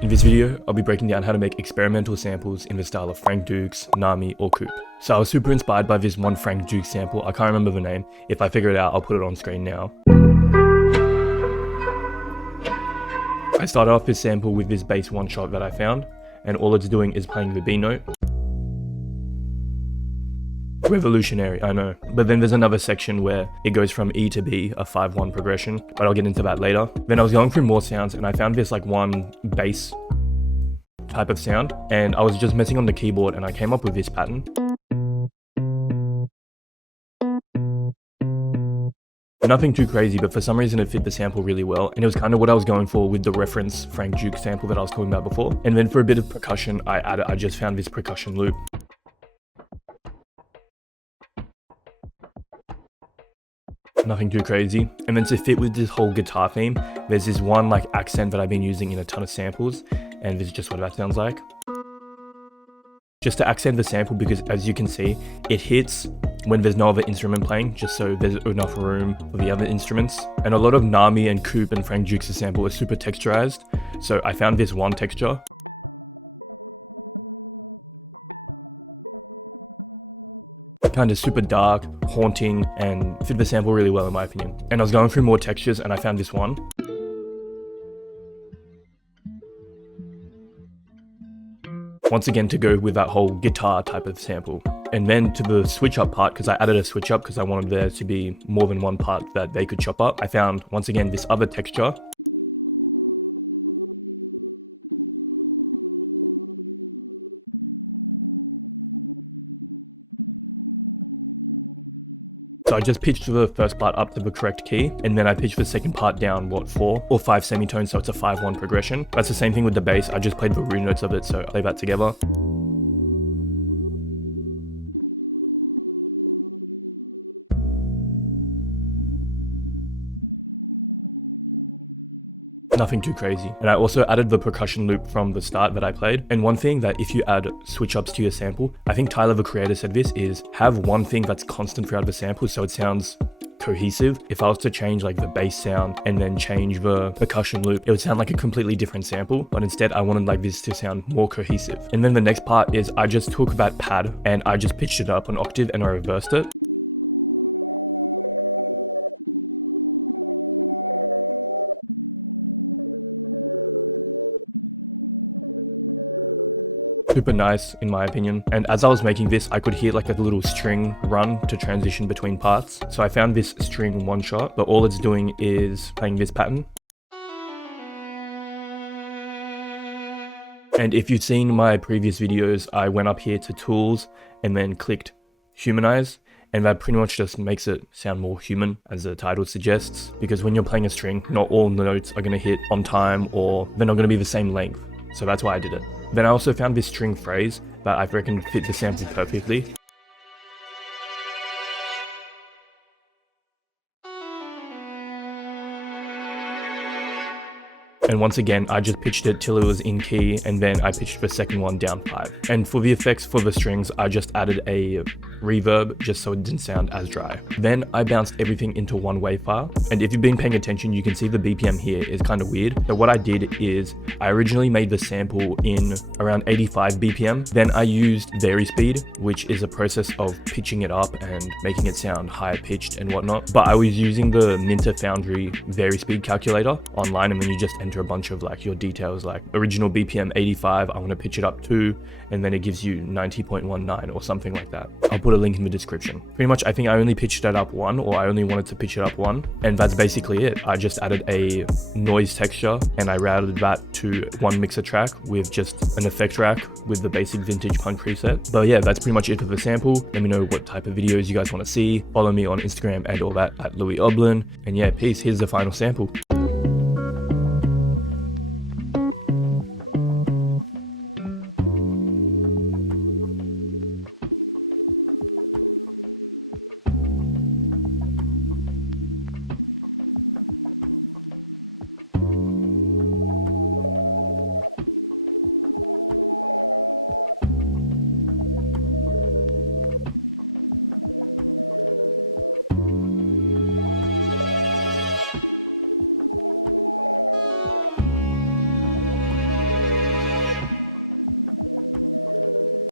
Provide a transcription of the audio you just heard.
In this video, I'll be breaking down how to make experimental samples in the style of Frank Dukes, Nami, or Coop. So I was super inspired by this one Frank Dukes sample. I can't remember the name. If I figure it out, I'll put it on screen now. I started off this sample with this bass one shot that I found, and all it's doing is playing the B note. Revolutionary, I know. But then there's another section where it goes from E to B, a 5-1 progression, but I'll get into that later. Then I was going through more sounds and I found this like one bass type of sound, and I was just messing on the keyboard and I came up with this pattern. Nothing too crazy, but for some reason it fit the sample really well, and it was kind of what I was going for with the reference Frank Dukes sample that I was talking about before. And then for a bit of percussion, I just found this percussion loop. Nothing too crazy. And then to fit with this whole guitar theme, there's this one like accent that I've been using in a ton of samples, and this is just what that sounds like. Just to accent the sample, because as you can see, it hits when there's no other instrument playing, just so there's enough room for the other instruments. And a lot of Nami and Coop and Frank Dukes' sample is super texturized, so I found this one texture. Kind of super dark, haunting, and fit the sample really well in my opinion. And I was going through more textures and I found this one. Once again, to go with that whole guitar type of sample. And then to the switch up part, because I added a switch up because I wanted there to be more than one part that they could chop up, I found once again this other texture. So I just pitched the first part up to the correct key, and then I pitched the second part down, 4 or 5 semitones, so it's a 5-1 progression. That's the same thing with the bass, I just played the root notes of it, so I play that together. Nothing too crazy. And I also added the percussion loop from the start that I played. And one thing that if you add switch ups to your sample, I think Tyler the creator said this, is have one thing that's constant throughout the sample so it sounds cohesive. If I was to change like the bass sound and then change the percussion loop, it would sound like a completely different sample, but instead I wanted like this to sound more cohesive. And then the next part is I just took that pad and I just pitched it up an octave and I reversed it. Super nice in my opinion. And as I was making this, I could hear like a little string run to transition between parts. So I found this string one shot, but all it's doing is playing this pattern. And if you've seen my previous videos, I went up here to tools and then clicked humanize. And that pretty much just makes it sound more human, as the title suggests. Because when you're playing a string, not all notes are going to hit on time, or they're not going to be the same length. So that's why I did it. Then I also found this string phrase that I reckon fit the sample perfectly. And once again, I just pitched it till it was in key, and then I pitched the second one down 5. And for the effects for the strings, I just added a reverb just so it didn't sound as dry. Then I bounced everything into one wave file. And if you've been paying attention, you can see the BPM here is kind of weird. So what I did is I originally made the sample in around 85 BPM. Then I used vari-speed, which is a process of pitching it up and making it sound higher pitched and whatnot. But I was using the Minter Foundry vari-speed calculator online, and then you just enter a bunch of like your details, like original BPM 85, I want to pitch it up to, and then it gives you 90.19 or something like that. I'll put a link in the description. Pretty much I think I only pitched it up 1, or I only wanted to pitch it up 1, and that's basically it. I just added a noise texture and I routed that to one mixer track with just an effect rack with the basic vintage punk preset. But yeah, that's pretty much it for the sample. Let me know what type of videos you guys want to see. Follow me on Instagram and all that at Louis Oblin. And yeah, peace. Here's the final sample.